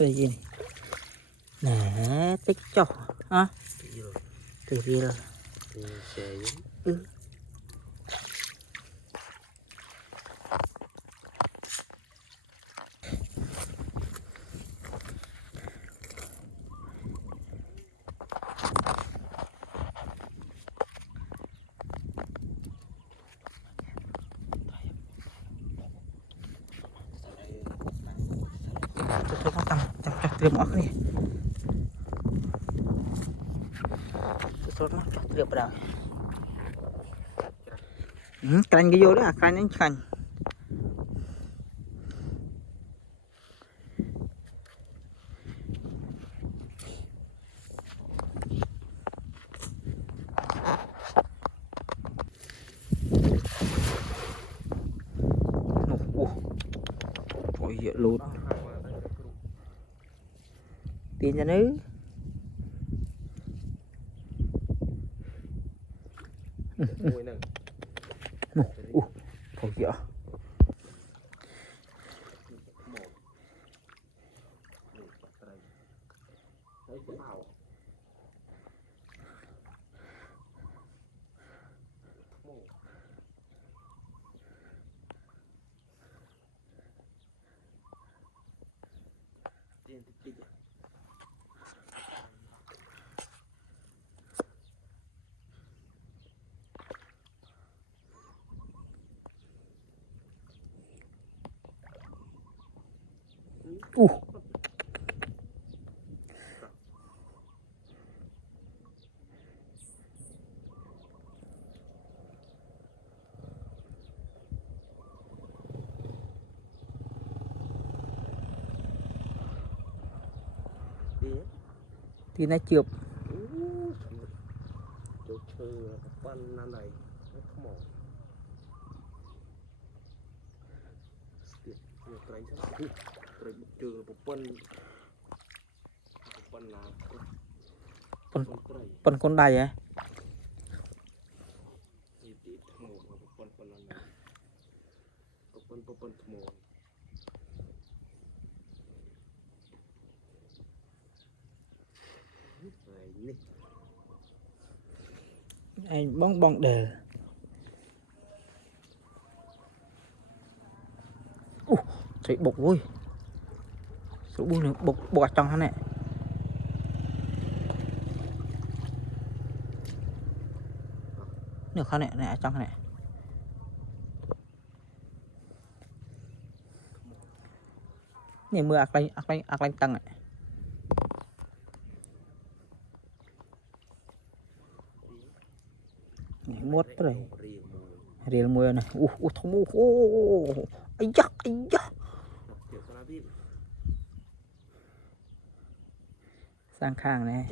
cái gì nè tích cho hả từ gì rồi ừ. Tôi nó chăm tiêm óc đi tôi nó chọc tiêm vào canh cái vô đấy à canh đánh canh ôi dễ lụt tiền cho nữ thôi dễ thì nó chụp con đài á anh bong bong đều thấy bột vui số buông nữa bột trong hắn này được không này này trong này này mưa ạc lanh tăng này muốt rồi riêng mưa này thông ấy da sang khang này